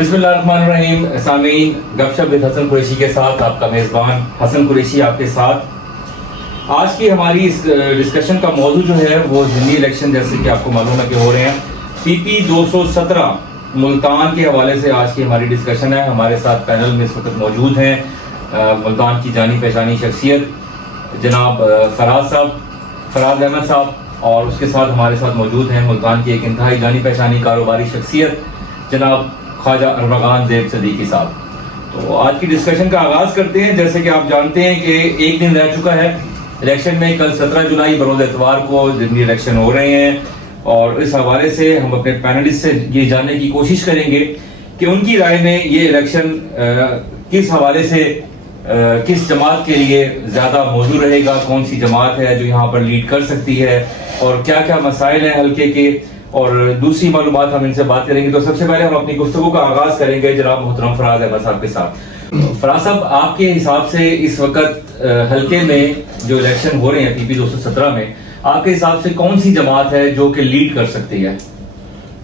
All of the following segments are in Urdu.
بسم اللہ الرحمن الرحیم. سامعین، گپ شپ وتھ حسن قریشی کے ساتھ آپ کا میزبان حسن قریشی آپ کے ساتھ. آج کی ہماری اس ڈسکشن کا موضوع جو ہے وہ ضمنی الیکشن، جیسے کہ آپ کو معلوم ہے کہ ہو رہے ہیں. PP 217 ملتان کے حوالے سے آج کی ہماری ڈسکشن ہے. ہمارے ساتھ پینل میں اس وقت موجود ہیں ملتان کی جانی پہچانی شخصیت جناب فراز احمد صاحب، اور اس کے ساتھ ہمارے ساتھ موجود ہیں ملتان کی ایک انتہائی جانی پہچانی کاروباری شخصیت جناب خواجہ ارمغان زیب صدیقی صاحب. تو آج کی ڈسکشن کا آغاز کرتے ہیں. جیسے کہ آپ جانتے ہیں کہ ایک دن رہ چکا ہے الیکشن میں. کل 17 جولائی بروز اتوار کو ضمنی الیکشن ہو رہے ہیں، اور اس حوالے سے ہم اپنے پینلسٹ سے یہ جاننے کی کوشش کریں گے کہ ان کی رائے میں یہ الیکشن کس حوالے سے کس جماعت کے لیے زیادہ موزوں رہے گا، کون سی جماعت ہے جو یہاں پر لیڈ کر سکتی ہے، اور کیا کیا مسائل ہیں حلقے کے، اور دوسری معلومات ہم ان سے بات کریں گے. تو سب سے پہلے ہم اپنی گفتگو کا آغاز کریں گے جناب محترم فراز احمد صاحب کے ساتھ. فراز صاحب، آپ کے حساب سے اس وقت حلقے میں جو الیکشن ہو رہے ہیں PP 217 میں، آپ کے حساب سے کون سی جماعت ہے جو کہ لیڈ کر سکتی ہے؟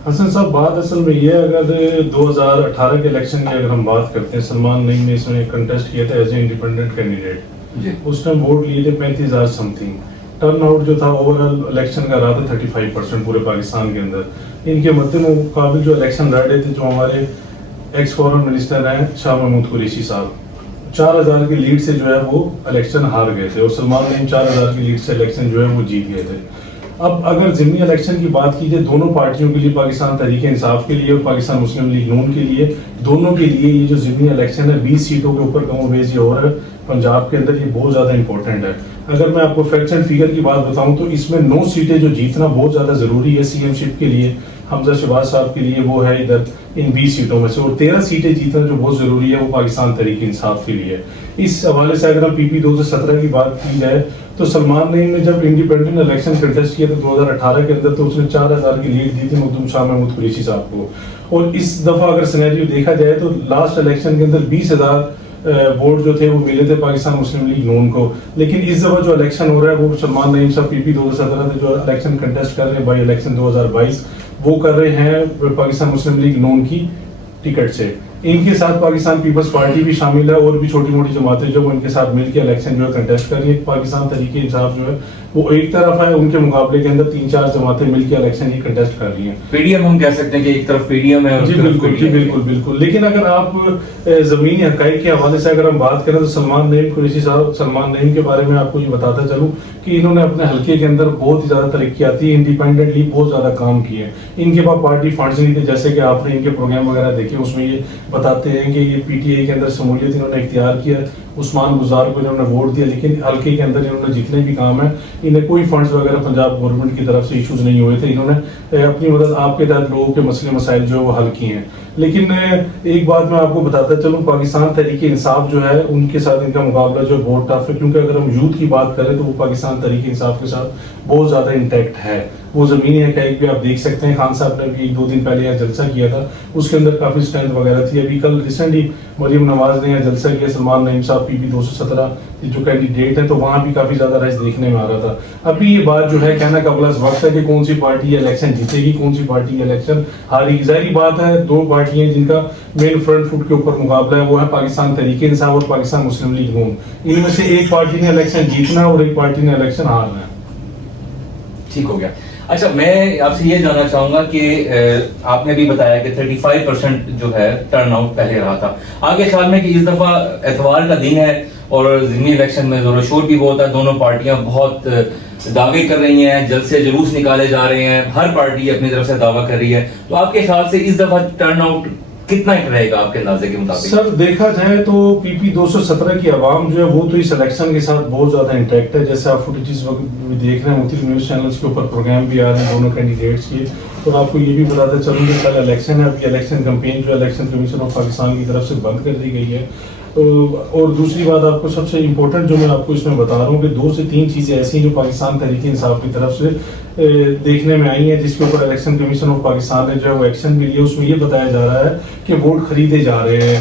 حسن صاحب، بات اصل میں یہ ہے، اگر 2018 کے الیکشن کی اگر ہم بات کرتے ہیں، سلمان نعیم نے اس میں کنٹیسٹ کیا تھا ایز اے انڈیپینڈنٹ کینڈیڈیٹ. اس ٹائم ووٹ لیے تھے 35,000 سم تھنگ. ٹرن آؤٹ جو تھا اوور آل الیکشن کا رہا تھا 35% پورے پاکستان کے اندر. ان کے مد مقابل جو الیکشن لڑ رہے تھے جو ہمارے ایکس فورن منسٹر ہیں شاہ محمود قریشی صاحب، 4,000 کی لیڈ سے جو ہے وہ الیکشن ہار گئے تھے، اور سلمان نعیم 4,000 کی لیڈ سے الیکشن جو ہے وہ جیت گئے تھے. اب اگر ضمنی الیکشن کی بات کی جائے دونوں پارٹیوں کے لیے، پاکستان تحریک انصاف کے لیے اور پاکستان مسلم لیگ نون کے لیے، دونوں کے لیے یہ جو ضمنی الیکشن ہے 20 سیٹوں کے اوپر کم و بیش یہ ہو رہا ہے پنجاب کے اندر، یہ بہت زیادہ امپورٹنٹ ہے. اگر میں آپ کو فیکٹس اینڈ فیگر کی بات بتاؤں تو اس میں 9 سیٹیں جو جیتنا بہت زیادہ ضروری ہے CM شپ کے لیے، حمزہ شہباز صاحب کے لیے، وہ ہے ادھر ان 20 سیٹوں میں سے، اور 13 سیٹیں جیتنا جو بہت ضروری ہے وہ پاکستان تحریک انصاف کے لیے. اس حوالے سے اگر ہم PP 217 کی بات کی جائے تو سلمان نعیم نے جب انڈیپینڈنٹ الیکشن کنٹیسٹ کیا تھا 2018 کے اندر تو اس نے 4,000 کی لیڈ دی تھی مخدوم شاہ محمود قریشی صاحب کو. اور اس دفعہ اگر سینیریو دیکھا جائے تو لاسٹ الیکشن کے اندر 20,000 ووٹ جو تھے وہ ملے تھے پاکستان مسلم لیگ نون کو. لیکن اس دفعہ جو الیکشن ہو رہا ہے وہ سلمان نعیم صاحب PP 217 سے جو الیکشن کنٹیسٹ کر رہے ہیں بائی الیکشن 2022 وہ کر رہے ہیں پاکستان مسلم لیگ نون کی ٹکٹ سے. ان کے ساتھ پاکستان پیپلز پارٹی بھی شامل ہے، اور بھی چھوٹی موٹی جماعتیں جو ان کے ساتھ مل کے الیکشن جو ہے کنٹیسٹ کر رہی ہیں. پاکستان تحریک انصاف جو ہے وہ ایک طرف ہے، ان کے مقابلے کے اندر 3-4 جماعتیں مل کے الیکشن ہی کنٹیسٹ کر رہی ہیں. PDM ہم کہہ سکتے ہیں کہ ایک طرف PDM ہے. جی بالکل. لیکن اگر آپ زمینی حقائق کے حوالے سے اگر ہم بات کریں تو سلمان نعیم قریشی صاحب، سلمان نعیم کے بارے میں آپ کو یہ بتاتا چلوں کہ انہوں نے اپنے حلقے کے اندر بہت ہی زیادہ ترقیاتی انڈیپینڈنٹلی بہت زیادہ کام کیے. ان کے پاس پارٹی فنڈز نہیں تھے، جیسے کہ آپ نے ان کے پروگرام وغیرہ دیکھے اس میں یہ بتاتے ہیں کہ یہ PTI کے اندر شمولیت انہوں نے اختیار کیا. عثمان گزار کو انہوں نے ووٹ دیا، لیکن حلقے کے اندر انہوں نے جتنے بھی کام ہیں انہیں کوئی فنڈز وغیرہ پنجاب گورنمنٹ کی طرف سے ایشوز نہیں ہوئے تھے. انہوں نے اپنی مدد آپ کے تحت لوگوں کے مسئلے مسائل جو ہے وہ حل کیے ہیں. لیکن ایک بات میں آپ کو بتاتا چلوں، پاکستان تحریک انصاف جو ہے ان کے ساتھ ان کا مقابلہ جو بہت ٹف ہے، کیونکہ اگر ہم یوتھ کی بات کریں تو وہ پاکستان تحریک انصاف کے ساتھ بہت زیادہ انٹیکٹ ہے. وہ زمینی حقائق بھی آپ دیکھ سکتے ہیں. خان صاحب نے بھی 1-2 دن پہلے یہاں جلسہ کیا تھا، اس کے اندر کافی اسٹرینتھ وغیرہ تھی. ابھی کل ریسنٹلی مریم نواز نے یہاں جلسہ کیا، سلمان نعیم صاحب PP 217 جو کینڈیڈیٹ ہے، تو وہاں بھی کافی زیادہ رش دیکھنے میں آ رہا تھا. ابھی یہ بات جو ہے کہنا قبل از وقت ہے کہ کون سی پارٹی الیکشن جیتے گی، کون سی پارٹی الیکشن ہاری. ظاہری بات ہے 2 پارٹیاں جن کا مین فرنٹ فٹ کے اوپر مقابلہ ہے وہ ہے پاکستان تحریک انصاف اور پاکستان مسلم لیگ نون. ان میں سے ایک پارٹی نے الیکشن جیتنا اور ایک پارٹی نے الیکشن ہارنا ہے. ٹھیک ہو گیا. اچھا، میں آپ سے یہ جاننا چاہوں گا کہ آپ نے بھی بتایا کہ 35% جو ہے ٹرن آؤٹ پہلے رہا تھا. آگے خیال میں کہ اس دفعہ اتوار کا دن ہے اور ضمنی الیکشن میں زور و شور بھی بہت ہے، دونوں پارٹیاں بہت دعوے کر رہی ہیں، جلسے جلوس نکالے جا رہے ہیں، ہر پارٹی اپنی طرف سے دعویٰ کر رہی ہے. تو آپ کے خیال سے اس دفعہ ٹرن آؤٹ کتنا رہے گا آپ کے اندازے کے مطابق؟ سر دیکھا جائے تو PP 217 کی عوام جو ہے وہ تو اس الیکشن کے ساتھ بہت زیادہ انٹیکٹ ہے. جیسے آپ فوٹیجز دیکھ رہے ہیں، مختلف نیوز چینلز کے اوپر پروگرام بھی آ رہے ہیں دونوں کینڈیڈیٹس کے. اور آپ کو یہ بھی بتاتے چلوں کہ کل الیکشن ہے، ابھی الیکشن کمپین جو الیکشن کمیشن آف پاکستان کی طرف سے بند کر دی گئی ہے. اور دوسری بات آپ کو سب سے امپورٹنٹ جو میں آپ کو اس میں بتا رہا ہوں کہ 2 سے 3 چیزیں ایسی ہیں جو پاکستان تحریک انصاف کی طرف سے دیکھنے میں آئی ہیں، جس کے اوپر الیکشن کمیشن آف پاکستان نے جو ہے وہ ایکشن بھی لیا. اس میں یہ بتایا جا رہا ہے کہ ووٹ خریدے جا رہے ہیں.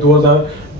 2000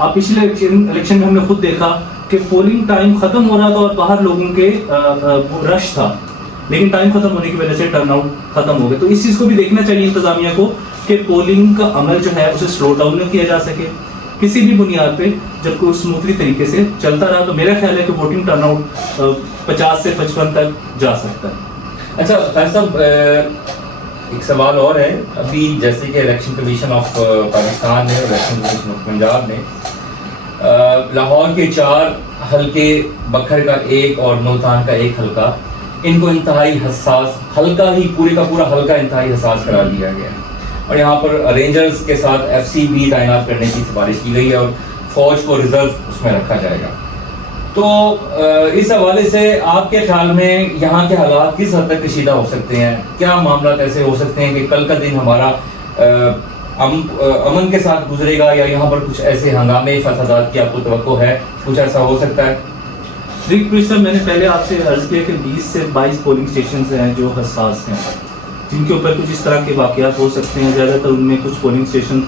آپ پچھلے الیکشن میں ہم نے خود دیکھا کہ پولنگ ٹائم ختم ہو رہا تھا اور باہر لوگوں کے رش تھا، لیکن ٹائم ختم ہونے کی وجہ سے ٹرن آؤٹ ختم ہو گیا. تو اس چیز کو بھی دیکھنا چاہیے انتظامیہ کو کہ پولنگ کا عمل جو ہے اسے سلو ڈاؤن نہ کیا جا سکے کسی بھی بنیاد پہ، جب کوئی اسموتھلی طریقے سے چلتا رہا تو میرا خیال ہے کہ ووٹنگ ٹرن آؤٹ 50 سے 55 تک جا سکتا ہے. اچھا طاہر صاحب، ایک سوال اور ہے. ابھی جیسے کہ الیکشن کمیشن آف پاکستان نے اور الیکشن کمیشن آف پنجاب نے لاہور کے 4 حلقے، بکھر کا 1 اور ملتان کا 1 حلقہ، ان کو انتہائی حساس حلقہ ہی، پورے کا پورا حلقہ انتہائی حساس قرار دیا گیا ہے، اور یہاں پر رینجرز کے ساتھ FCC بھی تعینات کرنے کی سفارش کی گئی ہے اور فوج کو ریزرو اس میں رکھا جائے گا. تو اس حوالے سے آپ کے خیال میں یہاں کے حالات کس حد تک کشیدہ ہو سکتے ہیں؟ کیا معاملات ایسے ہو سکتے ہیں کہ کل کا دن ہمارا امن کے ساتھ گزرے گا، یا یہاں پر کچھ ایسے ہنگامے فسادات کی آپ کو توقع ہے؟ کچھ ایسا ہو سکتا ہے؟ دیکھیے صاحب، میں نے پہلے آپ سے عرض کیا کہ 20 سے 22 پولنگ اسٹیشنز ہیں جو حساس ہیں، جن کے اوپر کچھ اس طرح کے واقعات ہو سکتے ہیں. زیادہ تر ان میں کچھ پولنگ اسٹیشن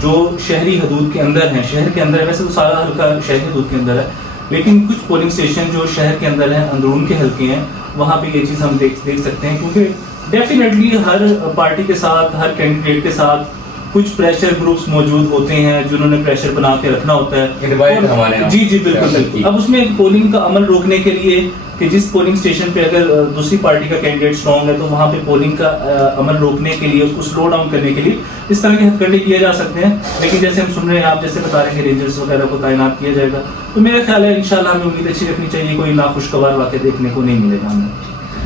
جو شہری حدود کے اندر ہیں، شہر کے اندر ہے، ویسے تو سارا حلقہ شہری حدود کے اندر ہے، لیکن کچھ پولنگ اسٹیشن جو شہر کے اندر ہیں، اندرون کے حلقے ہیں، وہاں پہ یہ چیز ہم دیکھ سکتے ہیں. کیونکہ ڈیفینیٹلی ہر پارٹی کے ساتھ، ہر کینڈیڈیٹ کے ساتھ کچھ پریشر گروپس موجود ہوتے ہیں جنہوں نے پریشر بنا کے رکھنا ہوتا ہے. جی بالکل. اب اس میں پولنگ کا عمل روکنے کے لیے کہ جس پولنگ اسٹیشن پہ اگر دوسری پارٹی کا کینڈیڈیٹ اسٹرانگ ہے تو وہاں پہ پولنگ کا عمل روکنے کے لیے، اس کو سلو ڈاؤن کرنے کے لیے اس طرح کے ہتھ کنڈے کیے جا سکتے ہیں. لیکن جیسے ہم سن رہے ہیں، آپ جیسے بتا رہے ہیں کہ رینجرز وغیرہ کو تعینات کیا جائے گا، تو میرا خیال ہے انشاءاللہ ہمیں امید اچھی رکھنی چاہیے، کوئی ناخوشگوار واقع دیکھنے کو نہیں ملے گا ہمیں.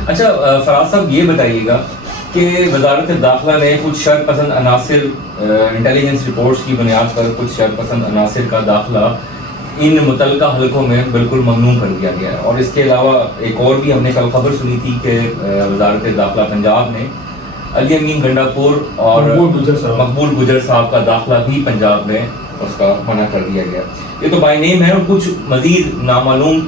اچھا فراز صاحب، یہ بتائیے گا کہ وزارت داخلہ نے کچھ شر پسند عناصر، انٹیلیجنس رپورٹس کی بنیاد پر کچھ شر پسند عناصر کا داخلہ ان متعلقہ حلقوں میں بالکل ممنوع کر دیا گیا ہے. اور اس کے علاوہ ایک اور بھی ہم نے کل خبر سنی تھی کہ وزارت داخلہ پنجاب نے علی امین گنڈا پور اور مقبول گجر صاحب کا داخلہ بھی پنجاب میں اس کا منع کر دیا گیا. یہ تو بائی نیم ہے، اور کچھ مزید نامعلوم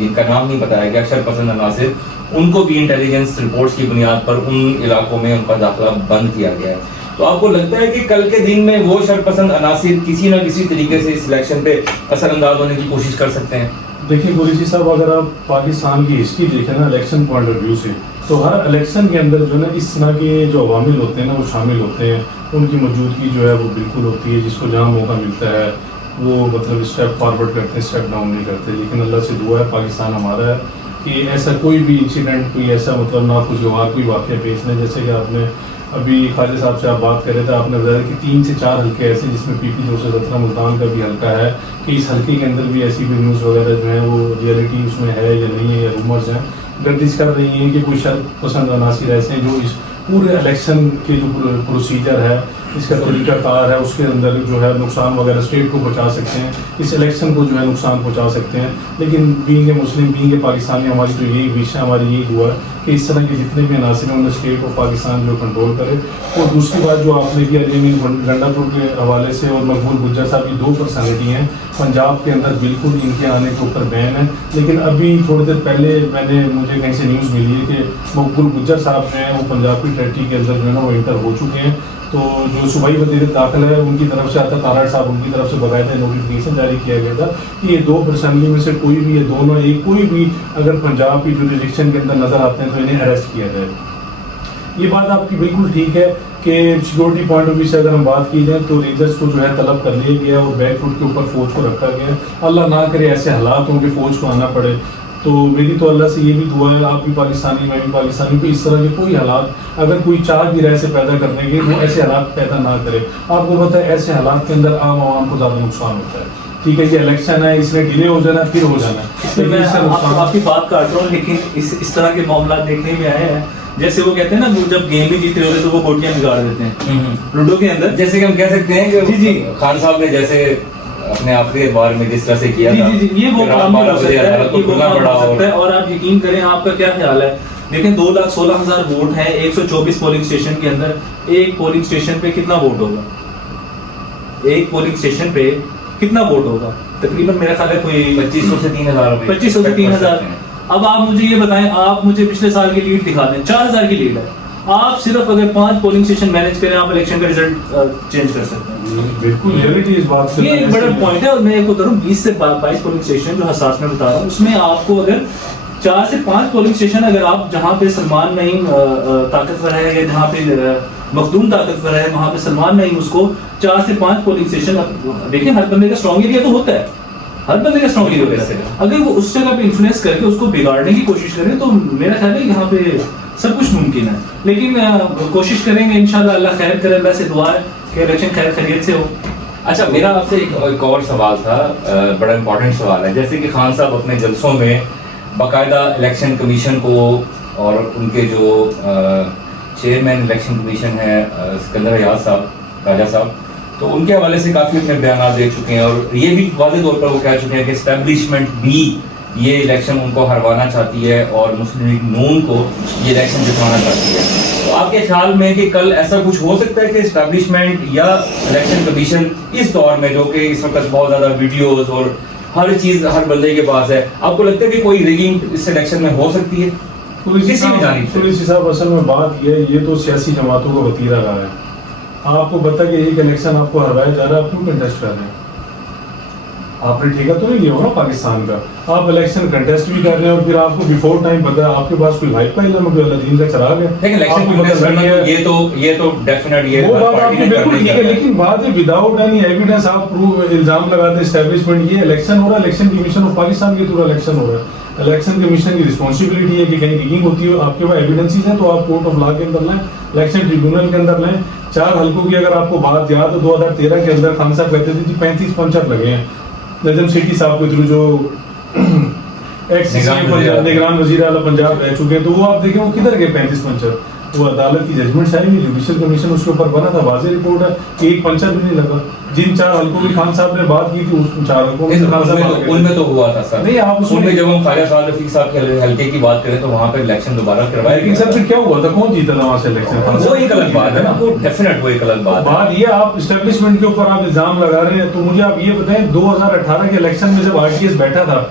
جن کا نام نہیں بتایا گیا شر پسند عناصر، ان کو بھی انٹیلیجنس رپورٹس کی بنیاد پر ان علاقوں میں ان کا داخلہ بند کیا گیا ہے. تو آپ کو لگتا ہے کہ کل کے دن میں وہ شر پسند عناصر کسی نہ کسی طریقے سے اس الیکشن پہ اثر انداز ہونے کی کوشش کر سکتے ہیں؟ دیکھیے قریشی صاحب، اگر آپ پاکستان کی ہسٹری دیکھیں نا الیکشن پوائنٹ آف ویو سے، تو ہر الیکشن کے اندر جو ہے نا اس طرح کے جو عوامل ہوتے ہیں نا وہ شامل ہوتے ہیں. ان کی موجودگی جو ہے وہ بالکل ہوتی ہے، جس کو جہاں موقع ملتا ہے وہ مطلب اسٹیپ فارورڈ کرتے ہیں، اسٹیپ ڈاؤن نہیں کرتے. لیکن اللہ سے دعا ہے، پاکستان ہمارا ہے کہ ایسا کوئی بھی انسیڈنٹ، کوئی ایسا مطلب ناخوشگوار کوئی واقعہ پیش نہیں. جیسے کہ آپ نے ابھی خالد صاحب سے آپ بات کر رہے تھے، آپ نے بتایا کہ 3 سے 4 حلقے ایسے جس میں PP 217 ملتان کا بھی حلقہ ہے، کہ اس حلقے کے اندر بھی ایسی بھی نیوز وغیرہ جو ہیں وہ ریئلٹی اس میں ہے یا نہیں ہے، یا رومرز ہیں، گردش کر رہی ہیں کہ کوئی شر پسند عناصر ایسے ہیں جو اس پورے الیکشن کے جو پروسیجر ہے، اس کا طریقہ کار ہے، اس کے اندر جو ہے نقصان وغیرہ اسٹیٹ کو پہنچا سکتے ہیں، اس الیکشن کو جو ہے نقصان پہنچا سکتے ہیں. لیکن being a Muslim, being a Pakistani, ہماری تو یہی وش ہے، ہماری یہی دعا ہے کہ اس طرح کے جتنے بھی عناصر ہیں انہیں اسٹیٹ آف پاکستان جو کنٹرول کرے. اور دوسری بات جو آپ نے کیا علی امین گنڈا پور کے حوالے سے اور مقبول گجر صاحب کی 2 پرسنالٹی ہیں پنجاب کے اندر، بالکل ان کے آنے کے اوپر بین ہے. لیکن ابھی تھوڑی دیر پہلے مجھے کہیں سے نیوز ملی ہے کہ مقبول گجر صاحب جو ہیں وہ پنجاب کی ٹیریٹری کے اندر جو ہے نا وہ انٹر ہو چکے ہیں. تو جو صوبائی وزیر داخلہ ہے ان کی طرف سے آتا تارڑ صاحب، ان کی طرف سے باقاعدہ نوٹیفکیشن جاری کیا گیا تھا کہ یہ 2 پرسنلی میں سے کوئی بھی، یہ دونوں ایک کوئی بھی اگر پنجاب کی جوریڈکشن کے اندر نظر آتے ہیں تو انہیں اریسٹ کیا جائے. یہ بات آپ کی بالکل ٹھیک ہے کہ سیکورٹی پوائنٹ آف ویو سے اگر ہم بات کی جائے تو رینجرز کو جو ہے طلب کر لیا گیا اور بیک فٹ کے اوپر فوج کو رکھا گیا. اللہ نہ کرے ایسے حالات ہوں کہ فوج کو آنا پڑے. تو میری تو اللہ سے یہ بھی دعا ہے، آپ بھی پاکستانی، میں بھی پاکستانی، کہ اس طرح کے کوئی حالات اگر کوئی چاہ بھی رہے سے پیدا کرنے کے، وہ ایسے حالات پیدا نہ کرے. آپ کو پتہ ہے ایسے حالات کے اندر عام عوام کو زیادہ نقصان ہوتا ہے. ٹھیک ہے، یہ الیکشن ہے، اس میں ڈیلے ہو جانا پھر ہو جانا. میں آپ کی بات کاٹ رہا ہوں، لیکن اس طرح کے معاملات دیکھنے میں آئے ہیں. جیسے وہ کہتے ہیں نا، جب گیم بھی جیتے ہوتے تو وہ گوٹیاں بگاڑ دیتے ہیں لوڈو کے اندر. جیسے کہ ہم کہہ سکتے ہیں کہ جی خان صاحب نے جیسے اپنے آخری بار میں جس طرح سے کیا تھا، یہ وہ کام ہو سکتا ہے. اور آپ یقین کریں، آپ کا کیا خیال ہے؟ دیکھیں 2,16,000 ووٹ ہیں 124 پولنگ اسٹیشن کے اندر. ایک پولنگ اسٹیشن پہ کتنا ووٹ ہوگا؟ ایک پولنگ اسٹیشن پہ کتنا ووٹ ہوگا؟ تقریباً میرا خیال ہے کوئی 2500 سے 3000. 2500 سے 3000. اب آپ مجھے یہ بتائیں، آپ مجھے پچھلے سال کی لیڈ دکھا دیں. 4000 کی لیڈ ہے. آپ صرف اگر 5 پولنگ اسٹیشن مینج کریں، آپ الیکشن کا رزلٹ چینج کر سکتے ہیں. بالکل ریئلٹی اس بات سے یہ ایک بڑا پوائنٹ ہے. اور میں ایک بتا رہا ہوں 20 سے 22 پولنگ اسٹیشن جو حساس میں بتا رہا ہوں, اس میں آپ کو اگر 4 سے 5 پولنگ اسٹیشن اگر آپ جہاں پہ سلمان نعیم طاقتور ہے یا جہاں پہ مخدوم طاقتور ہے وہاں پہ سلمان نعیم اس کو 4 سے 5 پولنگ اسٹیشن, دیکھیں ہر بندے کا اسٹرانگ ایریا تو ہوتا ہے, ہر بندے کا اسٹرانگ ایریا ہوتا ہے, اگر وہ اس جگہ پہ انفلوئنس کر کے اس کو بگاڑنے کی کوشش کریں تو میرا خیال ہے یہاں پہ سب کچھ ممکن ہے. لیکن کوشش کریں گے انشاءاللہ, اللہ خیر کرے, اللہ سے دعا ہے کہ الیکشن خیر خیریت سے ہو. اچھا میرا آپ سے ایک اور سوال تھا, بڑا امپورٹنٹ سوال ہے. جیسے کہ خان صاحب اپنے جلسوں میں باقاعدہ الیکشن کمیشن کو اور ان کے جو چیئرمین الیکشن کمیشن ہے سکندر ایاز صاحب, راجہ صاحب, تو ان کے حوالے سے کافی اپنے بیانات دے چکے ہیں اور یہ بھی واضح طور پر وہ کہہ چکے ہیں کہ اسٹیبلشمنٹ بھی یہ الیکشن ان کو ہروانا چاہتی ہے اور مسلم لیگ نون کو یہ الیکشن جتوانا چاہتی ہے. تو آپ کے خیال میں کہ کل ایسا کچھ ہو سکتا ہے کہ اسٹیبلشمنٹ یا الیکشن کمیشن اس دور میں جو کہ اس وقت بہت زیادہ ویڈیوز اور ہر چیز ہر بندے کے پاس ہے, آپ کو لگتا ہے کہ کوئی ریگنگ اس الیکشن میں ہو سکتی ہے کسی بھی جانب سے؟ پولیس صاحب اصل میں بات یہ تو سیاسی جماعتوں کا وتیرہ رہا ہے. آپ کو بتا کہ ایک الیکشن آپ کو ہروایا جا رہا ہے, آپ کیوں کنٹیسٹ کر رہے ہیں؟ آپ نے ٹھیکہ تو نہیں لیا ہو نا پاکستان کا, آپ الیکشن کنٹیسٹ بھی کر رہے ہیں اور پھر آپ کو بیفور ٹائم پتا ہے آپ کے پاس کوئی وائٹ کا علم ہے, کوئی اللہ دین کا چراغ ہے. لیکن الیکشن کنٹیسٹ کرنا یہ تو ڈیفینیٹ یہ وہ بات آپ کی بالکل ٹھیک ہے, لیکن بات ہے وداؤٹ اینی ایویڈنس آپ پروف الزام لگاتے ہیں اسٹیبلشمنٹ. یہ الیکشن ہو رہا ہے, الیکشن کمیشن آف پاکستان کے تھرو الیکشن ہو رہا ہے. الیکشن کمیشن کی رسپانسبلٹی ہے کہ کہیں ریگنگ ہوتی ہے, آپ کے پاس ایویڈنسز ہیں تو آپ کورٹ آف لا کے اندر لائیں, الیکشن ٹریبیونل کے اندر لائیں. 4 حلقوں کی اگر آپ کو بات یاد ہو 2013 کے اندر خان صاحب کہتے تھے 35 پنچر لگے ہیں نجم سیٹھی صاحب کے تھرو جو ایکس نگران وزیر اعلیٰ پنجاب رہ چکے ہیں, تو وہ آپ دیکھیں وہ کدھر گئے 35 پنچر. وہ عدالت کی ججمنٹ آئی ہوئی, جوڈیشل کمیشن اس کے اوپر بنا تھا, واضح رپورٹ ہے کہ ایک پنچر بھی نہیں لگا. جن 4 حلقوں کی خان صاحب نے بات کی تھی اس 4 حلقوں میں خان صاحب ان میں تو ہوا تھا سر. نہیں آپ اس میں جب ہم خواجہ سعد رفیق صاحب کے حلقے کی بات کریں تو وہاں پہ الیکشن دوبارہ کروایا, لیکن سر پھر کیا ہوا تھا, کون جیتا تھا وہاں سے الیکشن؟ وہ ایک الگ بات ہے نا, وہ ڈیفینیٹ وہ ایک الگ بات ہے. بات یہ آپ اسٹیبلشمنٹ کے اوپر آپ الزام لگا رہے ہیں, تو مجھے آپ یہ بتائیں 2018 کے الیکشن میں جب آر ٹی ایس بیٹھا تھا,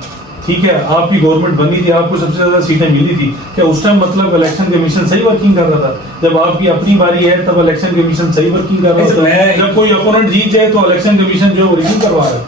ٹھیک ہے, آپ کی گورنمنٹ بنی تھی, آپ کو سب سے زیادہ سیٹیں ملی تھی, کیا اس ٹائم مطلب الیکشن کمیشن صحیح ورکنگ کر رہا تھا؟ جب آپ کی اپنی باری ہے تب الیکشن کمیشن صحیح ورکنگ کر رہا تھا, جب کوئی اپوننٹ جیت جائے تو الیکشن کمیشن جو ریویو کروا رہا ہے.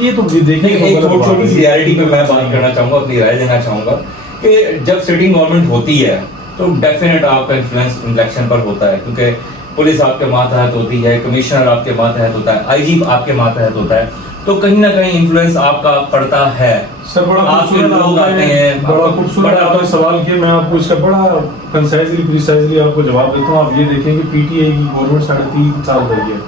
یہ تو دیکھیں ایک چھوٹی سی ریئلٹی پہ میں بات کرنا چاہوں گا, اپنی رائے دینا چاہوں گا کہ جب سٹنگ گورنمنٹ ہوتی ہے تو ڈیفینیٹ آپ کا انفلوئنس الیکشن پر ہوتا ہے, کیونکہ پولیس آپ کے ماتحت ہوتی ہے, کمشنر آپ کے ماتحت ہوتا ہے, آئی جی آپ کے ماتحت ہوتا ہے, تو کہیں نہ کہیں انفلوئنس آپ کا پڑتا ہے. سر بڑا خوبصورت لوگ آتے ہیں, بڑا خوبصورت آپ نے سوال کیا, میں آپ کو اس کا بڑا کنسائزلی پریسائزلی آپ کو جواب دیتا ہوں. آپ یہ دیکھیں کہ پی ٹی آئی کی گورنمنٹ 3.5 سال رہی ہے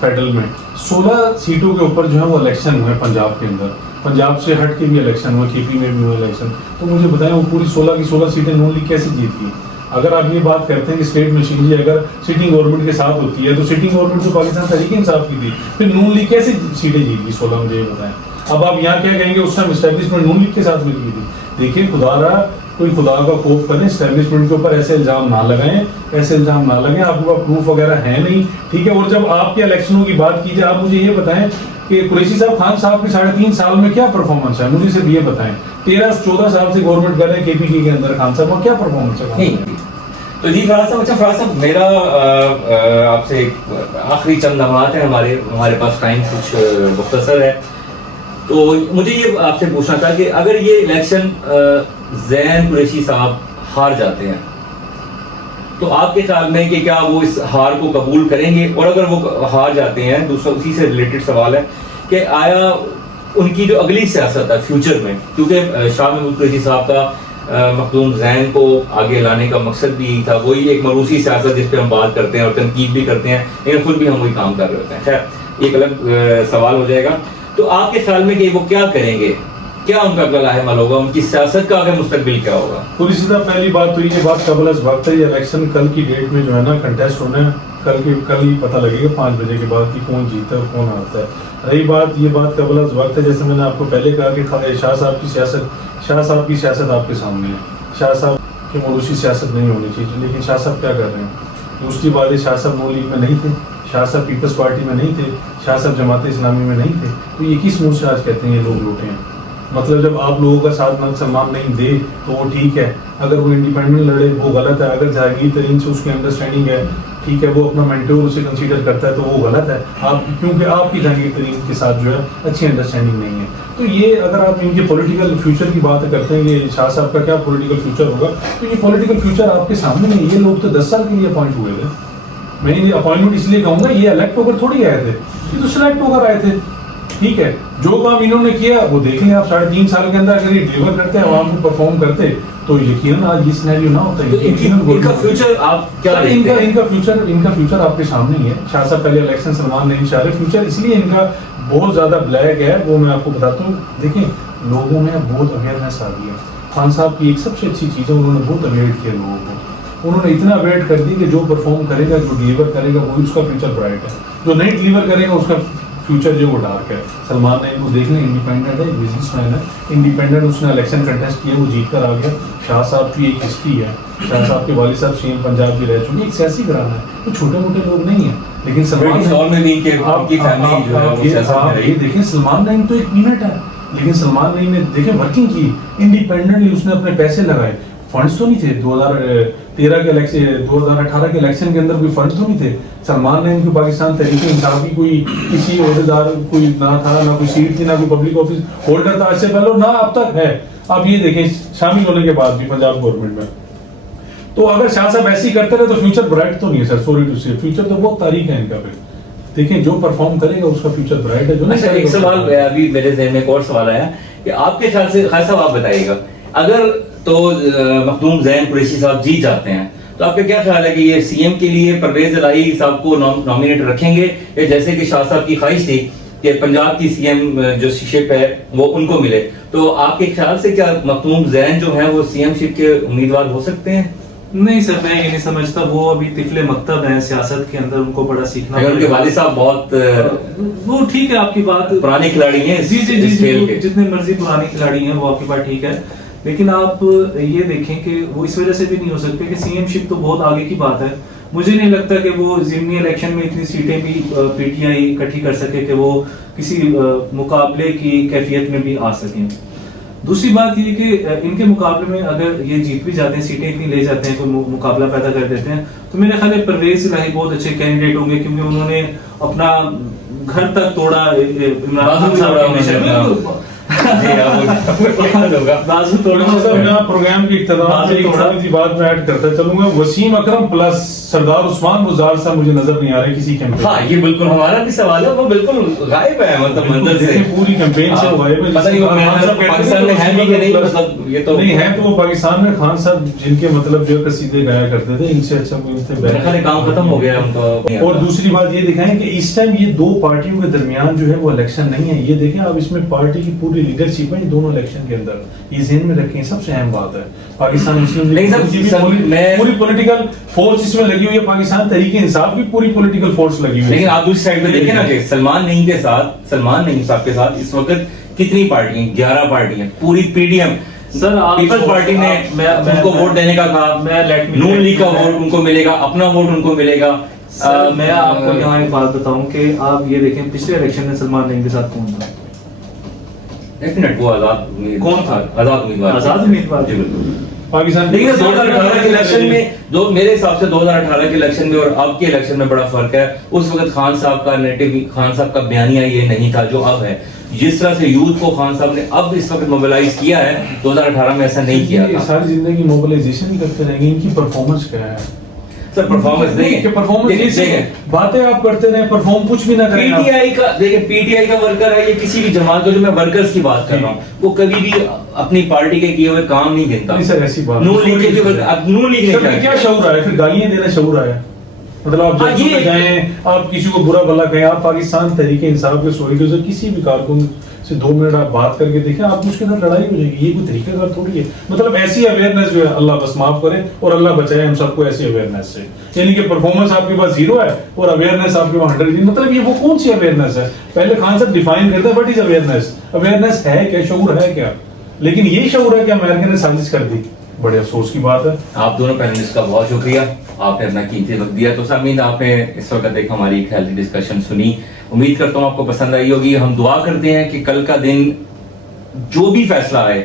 فیڈرل میں, 16 سیٹوں کے اوپر جو ہے وہ الیکشن ہوئے پنجاب کے اندر, پنجاب سے ہٹ کے بھی الیکشن ہوئے, کے پی میں بھی ہوئے الیکشن. تو مجھے بتائیں وہ پوری 16 کی 16 سیٹیں نون لیگ کیسے جیت گئی؟ اگر آپ یہ بات کرتے ہیں کہ اسٹیٹ مشینری اگر سٹنگ گورنمنٹ کے ساتھ ہوتی ہے تو سٹنگ گورنمنٹ تو پاکستان تحریک انصاف کی تھی, پھر نون لیگ کیسے سیٹیں جیت گئی 16؟ مجھے یہ بتائیں. اب آپ یہاں کیا کہیں گے اس ٹائم اسٹیبلشمنٹ نون لیگ کے ساتھ مل گئی تھی. دیکھیں خدا رہا کوئی خدا کا خوف کریں, اسٹیبلشمنٹ کے اوپر ایسے الزام نہ لگائیں, ایسے الزام نہ لگائیں, آپ کے پاس پروف وغیرہ ہے نہیں, ٹھیک ہے. اور جب آپ کے الیکشنوں کی بات کی جائے, آپ مجھے یہ بتائیں کہ قریشی صاحب خان صاحب کے 3.5 سال میں کیا پرفارمنس ہے, مجھے صرف یہ بتائیں. 13-14 سال سے گورنمنٹ کر رہے ہیں کے پی کے اندر, خان صاحب کا کیا پرفارمنس ہے؟ تو جی فراز صاحب, اچھا فراز صاحب میرا آپ سے آخری چند لمحات ہیں, ہمارے پاس ٹائم کچھ مختصر ہے, تو مجھے یہ آپ سے پوچھنا تھا کہ اگر یہ الیکشن زین قریشی صاحب ہار جاتے ہیں تو آپ کے خیال میں کہ کیا وہ اس ہار کو قبول کریں گے؟ اور اگر وہ ہار جاتے ہیں, دوسرا اسی سے ریلیٹڈ سوال ہے کہ آیا ان کی جو اگلی سیاست ہے فیوچر میں, کیونکہ شاہ محمود قریشی صاحب کا مخدوم زین کو آگے لانے کا مقصد بھی یہی تھا, وہی ایک موروثی سیاست جس پہ ہم بات کرتے ہیں اور تنقید بھی کرتے ہیں, لیکن خود بھی ہم وہی کام کر رہے ہوتے ہیں. خیر ایک الگ سوال ہو جائے گا. تو آپ کے خیال میں کہ وہ کیا کریں گے, کیا ان کا اگلا لاہ عمل ہوگا, ان کی سیاست کا آگے مستقبل کیا ہوگا؟ پوری سیدھا پہلی بات تو یہ بات قبل از وقت ہے, یہ الیکشن کل کی ڈیٹ میں جو ہے نا کنٹیسٹ ہونا ہے, کل ہی پتہ لگے گا 5 بجے کے بعد کہ کون جیتا ہے اور کون ہارتا ہے. رہی بات یہ بات قبل از وقت ہے, جیسے میں نے آپ کو پہلے کہا کہ شاہ صاحب کی سیاست آپ کے سامنے ہے. شاہ صاحب کی موروثی سیاست نہیں ہونی چاہیے, لیکن شاہ صاحب کیا کر رہے ہیں؟ دوسری بات ہے شاہ صاحب نون لیگ میں نہیں تھے, شاہ صاحب پیپلز پارٹی میں نہیں تھے, شاہ صاحب جماعت اسلامی میں نہیں تھے, تو یہ کس منہ سے آج کہتے ہیں یہ لوگ لوٹے ہیں؟ مطلب جب آپ لوگوں کا ساتھ سلمان نہیں دے تو وہ ٹھیک ہے, اگر وہ انڈیپینڈنٹ لڑے وہ غلط ہے, اگر جہانگیر ترین سے اس کی انڈرسٹینڈنگ ہے ٹھیک ہے، وہ اپنا مینٹور اسے کنسیڈر کرتا ہے تو وہ غلط ہے، آپ کیونکہ آپ کی جہانگیر ترین کے ساتھ جو ہے اچھی انڈرسٹینڈنگ نہیں ہے. تو یہ اگر آپ ان کے پولیٹیکل فیوچر کی بات کرتے ہیں کہ شاہ صاحب کا کیا پولیٹیکل فیوچر ہوگا، تو یہ پولیٹیکل فیوچر آپ کے سامنے نہیں. یہ لوگ تو 10 سال کے لیے اپوائنٹ ہوئے تھے. میں یہ اپوائنٹمنٹ اس لیے کہوں گا، یہ الیکٹ ہو کر تھوڑی آئے تھے، یہ تو سلیکٹ ہو کر آئے تھے. ٹھیک ہے، جو کام انہوں نے کیا وہ دیکھ لیں آپ. 3.5 سال کے اندر اگر یہ ڈیلیور کرتے ہیں، عوام کو پرفارم کرتے، تو یقیناً آج یہ سینیریو نہ ہوتا ہے. ان کا فیوچر آپ کیا دیکھتے ہیں؟ ان کا فیوچر آپ کے سامنے ہی ہے. شاہ صاحب پہلے الیکشن سلمان نہیں چاہ رہے، فیوچر اس لیے ان کا بہت زیادہ بلیک ہے. وہ میں آپ کو بتاتا ہوں، دیکھیں لوگوں میں بہت اویئرنیس آ گئی ہے. خان صاحب کی ایک سب سے اچھی چیز ہے، انہوں نے بہت اویئر کیا لوگوں کو. انہوں نے اتنا اویئر کر دی کہ جو پرفارم کرے گا، جو ڈیلیور کرے گا، وہی اس کا فیوچر برائٹ ہے. جو نہیں ڈیلیور کرے گا اس کا فیوچر جو وہ ڈارک ہے. سلمان نے ان کو دیکھ لیں، انڈیپینڈنٹ ہے، بزنس مین ہے، انڈیپینڈنٹ. اس نے الیکشن کنٹیسٹ کیا، وہ جیت کر آ گیا. شاہ صاحب کی ایک ہسٹری ہے. شاہ صاحب کے والد صاحب سی ایم پنجاب کی رہ چکے. ایک سیاسی گھرانہ ہے، وہ چھوٹے موٹے لوگ نہیں ہیں. لیکن سلمان یہ دیکھیں، سلمان نعیم تو ایک مینٹ ہے، لیکن سلمان نعیم نے دیکھیں ورکنگ کی انڈیپینڈنٹلی. اس نے اپنے پیسے لگائے. فنڈس تو نہیں تھے 2013 کے الیکشن، 2018 کے الیکشن کے اندر کوئی فنڈ تو نہیں تھے. سلمان نعیم کی پاکستان تحریک انصاف کی کوئی کسی عہدیدار کوئی نہ تھا، نہ کوئی سیٹ تھی، نہ کوئی پبلک آفس ہولڈر تھا اس سے پہلے، نہ اب تک ہے. اب یہ دیکھیں شامل ہونے کے بعد بھی پنجاب گورنمنٹ میں. تو اگر شاہ صاحب ایسے ہی کرتے رہے تو فیوچر برائٹ تو نہیں ہے سر. سوری ٹو سے، فیوچر تو بہت تاریخ ہے ان کا. پھر دیکھیں جو پرفارم کرے گا اس کا فیوچر برائٹ ہے. جو اچھا، ایک سوال ابھی میرے ذہن میں ایک اور سوال آیا کہ آپ کے خیال سے خان صاحب آپ بتائیے گا، اگر تو مخدوم زین قریشی صاحب جیت جاتے ہیں تو آپ کا کیا خیال ہے کہ یہ سی ایم کے لیے پرویز الہی صاحب کو نامینیٹ رکھیں گے، یا جیسے کہ شاہ صاحب کی خواہش تھی کہ پنجاب کی سی ایم جو شپ ہے وہ ان کو ملے، تو آپ کے خیال سے کیا مخدوم زین جو ہیں وہ سی ایم شپ کے امیدوار ہو سکتے ہیں؟ نہیں سر، میں یہ نہیں سمجھتا. وہ ابھی طفل مکتب ہیں سیاست کے اندر، ان کو بڑا سیکھنا اگر ان کے والد صاحب بہت وہ ٹھیک ہے، آپ کی بات پرانے کھلاڑی ہیں، جی جی جی جی، جتنے مرضی پرانے کھلاڑی ہیں وہ آپ کی بات ٹھیک ہے. لیکن آپ یہ دیکھیں کہ وہ اس وجہ سے بھی نہیں ہو سکتے کہ سی ایم شپ تو بہت آگے کی بات ہے. مجھے نہیں لگتا کہ وہ ضمنی الیکشن میں اتنی سیٹیں بھی پی ٹی آئی اکٹھی کر سکے کہ وہ کسی مقابلے کی کیفیت میں بھی آ سکیں. دوسری بات یہ کہ ان کے مقابلے میں اگر یہ جیت بھی جاتے ہیں، سیٹیں اتنی لے جاتے ہیں، کوئی مقابلہ پیدا کر دیتے ہیں، تو میرے خیال ہے پرویز الہی بہت اچھے کینڈیڈیٹ ہوں گے، کیونکہ انہوں نے اپنا گھر تک توڑا. عمران خان صاحب پروگرام کی اختتام میں ایک بات میں ایڈ کرتا چلوں گا. وسیم اکرم پلس سردار عثمان گزار صاحب مجھے نظر نہیں آ رہے کسی کیمپین. ہاں یہ بالکل ہمارا بھی سوال ہے، وہ بالکل غائب ہے، مطلب منظر سے پوری کیمپین سے غائب ہے. پتہ نہیں پاکستان میں ہے بھی کہ نہیں، مطلب یہ تو نہیں ہے. تو وہ پاکستان میں خان صاحب جن کے مطلب جو قصیدے گایا کرتے تھے، ان سے اچھا کوئی تھے، کام ختم ہو گیا ان کا. اور دوسری بات یہ دکھائیں کہ اس ٹائم یہ دو پارٹیوں کے درمیان جو ہے وہ الیکشن نہیں ہے. یہ دیکھیں آپ، اس میں پارٹی کی پوری لیڈرشپ ہے دونوں الیکشن کے اندر. یہ ذہن میں رکھیں، سب سے اہم بات ہے. پاکستان مسلم لیگ پوری پولیٹیکل فورس اس میں لگی ہوئی ہے. پاکستان تحریک انصاف کی پوری پولیٹیکل فورس لگی ہوئی ہے. لیکن آپ دوسری سائڈ پہ دیکھیں نا کہ سلمان نعیم صاحب کے ساتھ اس وقت کتنی پارٹی ہیں؟ 11 پارٹی ہیں. پوری پی ڈی ایم سر پیپلز پارٹی نے ان کو ووٹ دینے کا کہا، نون لیگ کا ووٹ ان کو ملے گا، اپنا ووٹ ان کو ملے گا. میں آپ کو یہاں ایک بات بتاؤں کہ آپ یہ دیکھیں پچھلے الیکشن میں سلمان نعیم کے ساتھ کون تھا؟ ڈیفینیٹ وہ کون تھا؟ آزاد امیدوار. جی بالکل. پاکستان لیکن 2018 کے الیکشن میں جو میرے حساب سے 2018 کے الیکشن میں اور اب کے الیکشن میں بڑا فرق ہے. اس وقت خان صاحب کا نیٹو، خان صاحب کا بیانیہ یہ نہیں تھا جو اب ہے. جس طرح سے یوتھ کو خان صاحب نے اب اس وقت موبلائز کیا ہے، 2018 میں ایسا نہیں کیا تھا. ساری زندگی موبلائزیشن ہی کرتے رہیں گے. ان کی پرفارمنس کیا ہے سر؟ پرفارمنس دیکھیں، باتیں آپ کرتے رہے، پرفارم کچھ بھی نہ کریں. پی ٹی آئی کا دیکھیں، پی ٹی آئی کا ورکر ہے یہ کسی بھی جماعت کا، جو میں ورکرز کی بات کر رہا ہوں، وہ کبھی بھی اپنی پارٹی کے کیے ہوئے کام نہیں گنتا. نہیں سر ایسی بات. نون لیگ کے نون لیگ نے کیا شعور آیا؟ پھر گالیاں دینا شعور آیا؟ مطلب آپ جج میں جائیں، آپ کسی کو برا بھلا کہیں. آپ پاکستان تحریک انصاف کے سوئی سے کسی بھی کارکن سے 2 منٹ آپ بات کر کے دیکھیں، آپ اس کے ساتھ لڑائی ہو جائے گی. یہ کوئی طریقہ کار تھوڑی ہے. مطلب ایسی اویئرنیس جو ہے، اللہ بس معاف کرے اور اللہ بچائے ہم سب کو ایسی اویئرنیس سے. یعنی کہ پرفارمنس آپ کے پاس 0 ہے اور اویئرنیس آپ کے پاس 100. مطلب یہ وہ کون سی اویئرنیس ہے؟ پہلے خان صاحب ڈیفائن کرتے ہیں وٹ از اویئرنیس. اویئرنیس ہے کیا؟ شعور ہے کیا؟ لیکن یہ شعور ہے کہ امریکہ نے سازش کر دی. بڑے افسوس کی بات ہے. آپ دونوں پینلسٹ کا بہت شکریہ، آپ نے اپنا قیمتی وقت دیا. تو سامعین، آپ نے اس وقت ایک ہماری ایک ہیلتھی ڈسکشن سنی. امید کرتا ہوں آپ کو پسند آئی ہوگی. ہم دعا کرتے ہیں کہ کل کا دن جو بھی فیصلہ آئے